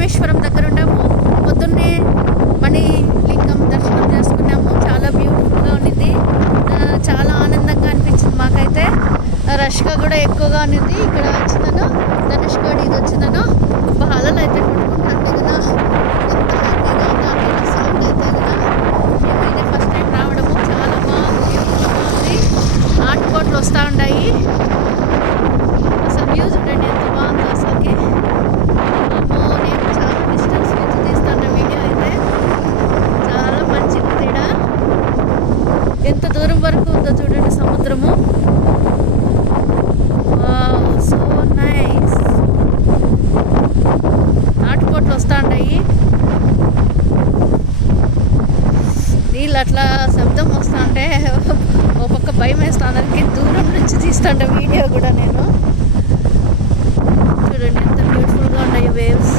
రామేశ్వరం దగ్గర ఉన్నాము. పొద్దున్నే మణిలింగం దర్శనం చేసుకున్నాము. చాలా బ్యూటిఫుల్గా ఉండింది. చాలా ఆనందంగా అనిపించింది మాకైతే. రష్గా కూడా ఎక్కువగా ఉన్నింది. ఇక్కడ వచ్చిందను ధనుష్కోడి ఇది వచ్చిందను అలలు అయితే కొట్టుకుంటాను కదా. ఎంత హ్యాపీగా ఉందో సౌండ్ అయితే కదా. మేమైతే ఫస్ట్ టైం రావడము. చాలా బాగుంది, బ్యూటిఫుల్గా ఉంది. ఆటుపోట్లు వస్తూ ఉన్నాయి. అసలు వ్యూ చూడండి ఎంత బాగుందో అసలుకి. అమ్మో, నేను చాలా డిస్టెన్స్ నుంచి తీస్తాను వీడియో అయితే. చాలా మంచిగా తేడా. ఎంత దూరం వరకు ఉందో చూడండి సముద్రము. So nice. ఆటుపోట్లు వస్తూ ఉన్నాయి. నీళ్ళు అట్లా శబ్దం వస్తూ ఉంటే ఓ పక్క భయం వేస్తాను. అందుకే దూరం నుంచి తీస్తాంట వీడియో కూడా నేను. చూడండి ఎంత బ్యూటిఫుల్గా ఉన్నాయి వేవ్స్.